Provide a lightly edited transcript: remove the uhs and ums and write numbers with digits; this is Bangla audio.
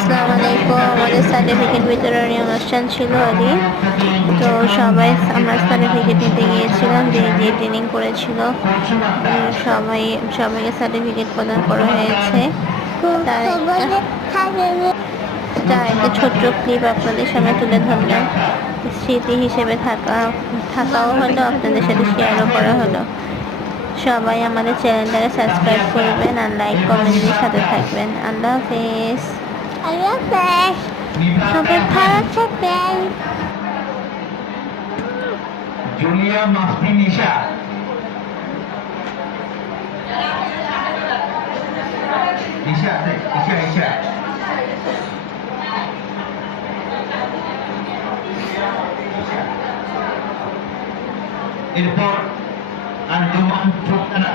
আসসালামু আলাইকুম। আমাদের সার্টিফিকেট বিতরণী অনুষ্ঠান ছিল আগে, তো সবাই আমরা সার্টিফিকেট নিতে গিয়েছিলাম, দিয়ে ট্রেনিং করেছিল। সবাইকে সার্টিফিকেট প্রদান করা হয়েছে। তার একটা ছোট্ট ক্লিপ আপনাদের সামনে তুলে ধরলাম, স্মৃতি হিসেবে থাকাও হলো, আপনাদের সাথে শেয়ারও করা হলো। সবাই আমাদের চ্যানেলটাকে সাবস্ক্রাইব করবেন আর লাইক কমেন্টের সাথে থাকবেন। আল্লাহ হাফেজ। আল্লাহ হাফেজ। সবাই ভালো থাকবেন। জুনিয়র মাস্তি নিশা নিশা নিশা নিশা এরপর আঞ্জুমান সুলতানা